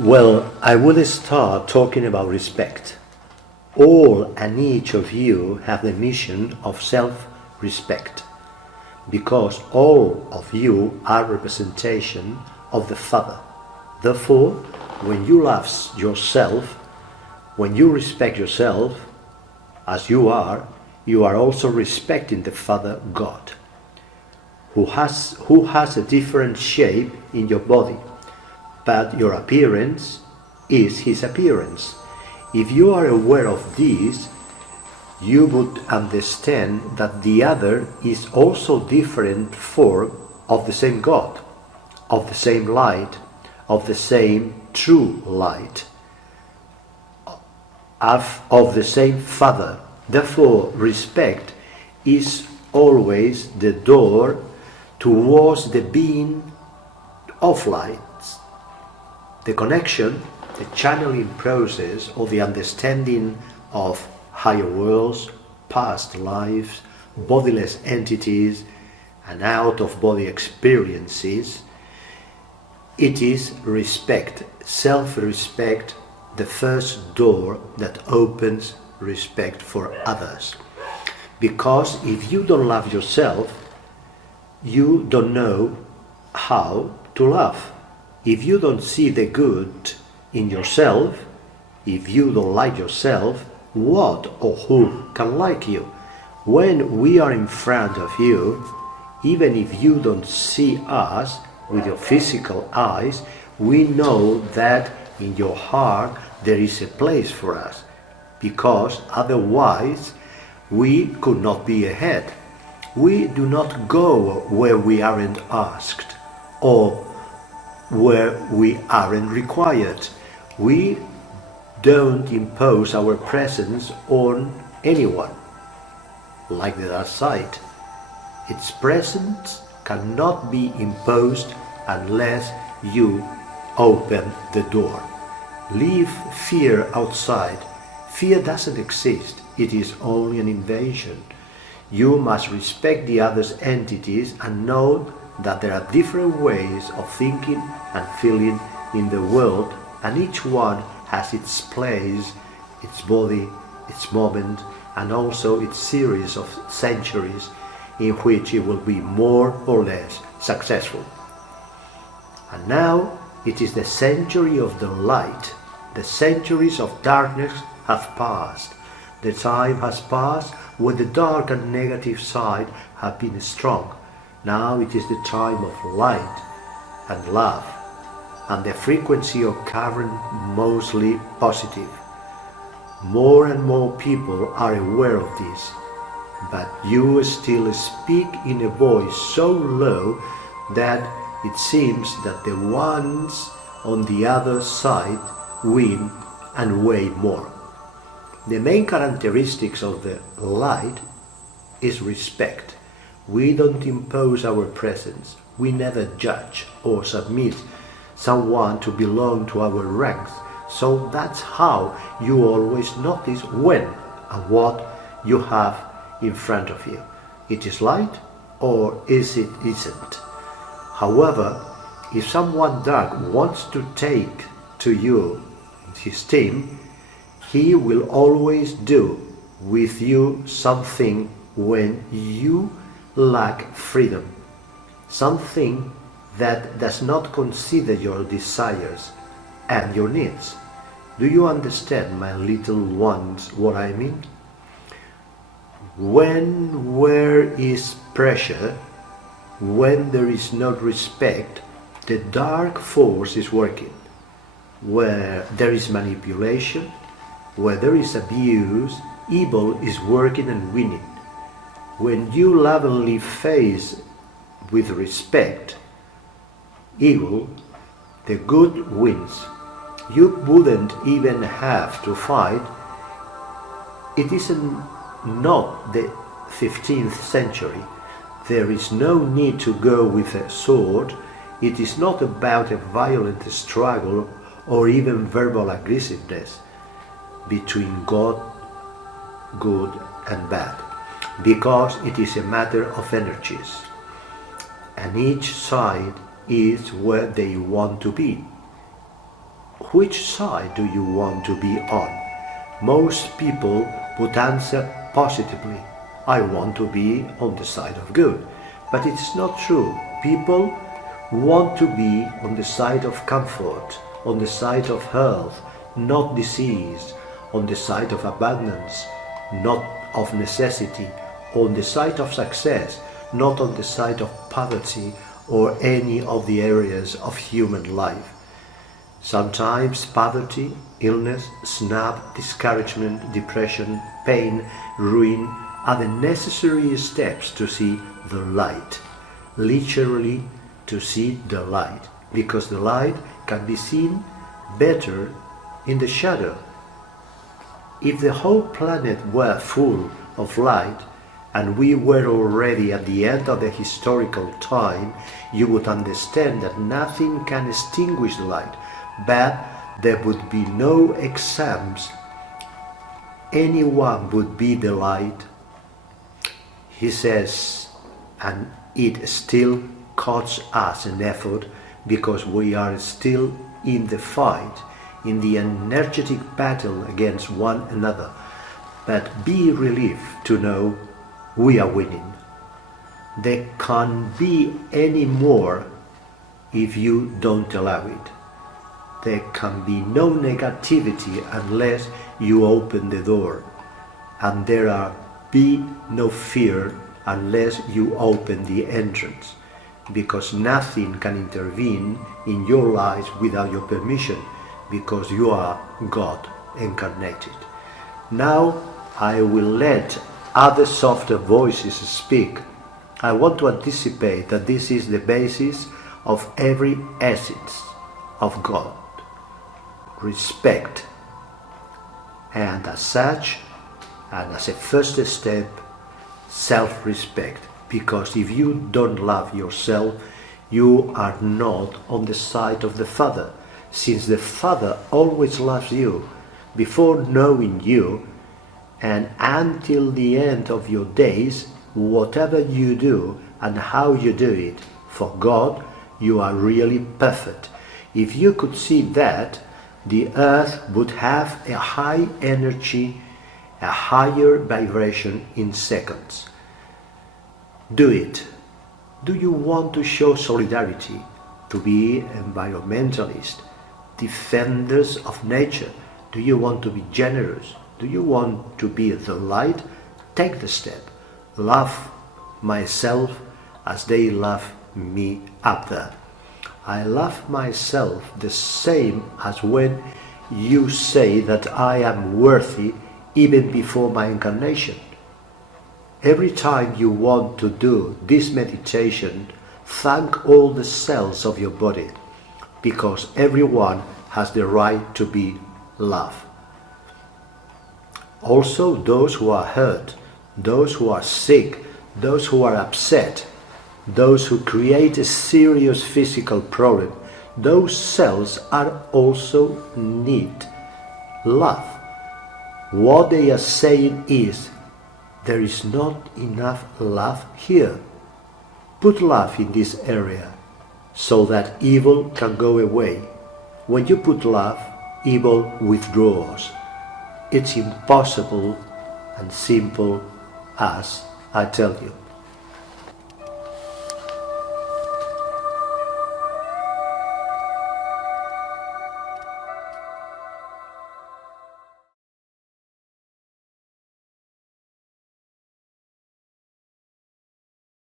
Well, I will start talking about respect. All and each of you have the mission of self-respect, because all of you are representation of the Father. Therefore, when you love yourself, when you respect yourself as you are also respecting the Father God, who has a different shape in your body, but your appearance is his appearance. If you are aware of this, you would understand that the other is also different form of the same God, of the same light, of the same true light, of the same Father. Therefore, respect is always the door towards the being of lights, the connection, the channeling process, or the understanding of higher worlds, past lives, bodiless entities, and out-of-body experiences. It is respect, self-respect, the first door that opens respect for others. Because if you don't love yourself, you don't know how to love. If you don't see the good in yourself, if you don't like yourself, what or who can like you? When we are in front of you, even if you don't see us with your physical eyes, we know that in your heart there is a place for us, because otherwise we could not be ahead. We do not go where we aren't asked or where we aren't required. We don't impose our presence on anyone, like the dark side. Its presence cannot be imposed unless you open the door. Leave fear outside. Fear doesn't exist. It is only an invention. You must respect the other's entities and know that there are different ways of thinking and feeling in the world, and each one has its place, its body, its moment, and also its series of centuries in which it will be more or less successful. And now it is the century of the light. The centuries of darkness have passed. The time has passed when the dark and negative side have been strong. Now it is the time of light and love, and the frequency of current mostly positive. More and more people are aware of this, but you still speak in a voice so low that it seems that the ones on the other side win and weigh more. The main characteristics of the light is respect. We don't impose our presence. We never judge or submit someone to belong to our ranks. So that's how you always notice when and what you have in front of you. It is light or is it isn't. However, if someone dark wants to take to you his team, he will always do with you something when you lack freedom, something that does not consider your desires and your needs. Do you understand, my little ones, what I mean? Where is pressure, when there is no respect, the dark force is working. Where there is manipulation, where there is abuse, evil is working and winning. When you lovingly face with respect evil, the good wins. You wouldn't even have to fight. It isn't not the 15th century. There is no need to go with a sword. It is not about a violent struggle or even verbal aggressiveness between God, good and bad, because it is a matter of energies, and each side is where they want to be. Which side do you want to be on? Most people would answer positively, I want to be on the side of good. But it's not true. People want to be on the side of comfort, on the side of health, not disease, on the side of abundance, not of necessity, on the side of success, not on the side of poverty or any of the areas of human life. Sometimes poverty, illness, snap, discouragement, depression, pain, ruin are the necessary steps to see the light. Literally, to see the light, because the light can be seen better in the shadow. If the whole planet were full of light, and we were already at the end of the historical time, you would understand that nothing can extinguish the light, but there would be no exams. Anyone would be the light. He says, and it still costs us an effort because we are still in the fight, in the energetic battle against one another. But be relieved to know we are winning. There can't be any more if you don't allow it. There can be no negativity unless you open the door, and there be no fear unless you open the entrance, because nothing can intervene in your lives without your permission, because you are God incarnated. Now I will let other softer voices speak. I want to anticipate that this is the basis of every essence of God. Respect, and as such, and as a first step, self-respect, because if you don't love yourself, you are not on the side of the Father, since the Father always loves you before knowing you, and until the end of your days, whatever you do and how you do it, for God, you are really perfect. If you could see that, the earth would have a high energy, a higher vibration in seconds. Do it. Do you want to show solidarity, to be environmentalists, defenders of nature? Do you want to be generous? Do you want to be the light? Take the step. Love myself as they love me up there. I love myself the same as when you say that I am worthy even before my incarnation. Every time you want to do this meditation, thank all the cells of your body, because everyone has the right to be loved. Also those who are hurt, those who are sick, those who are upset, those who create a serious physical problem, those cells are also need love. What they are saying is, there is not enough love here. Put love in this area so that evil can go away. When you put love, evil withdraws. It's impossible and simple as I tell you.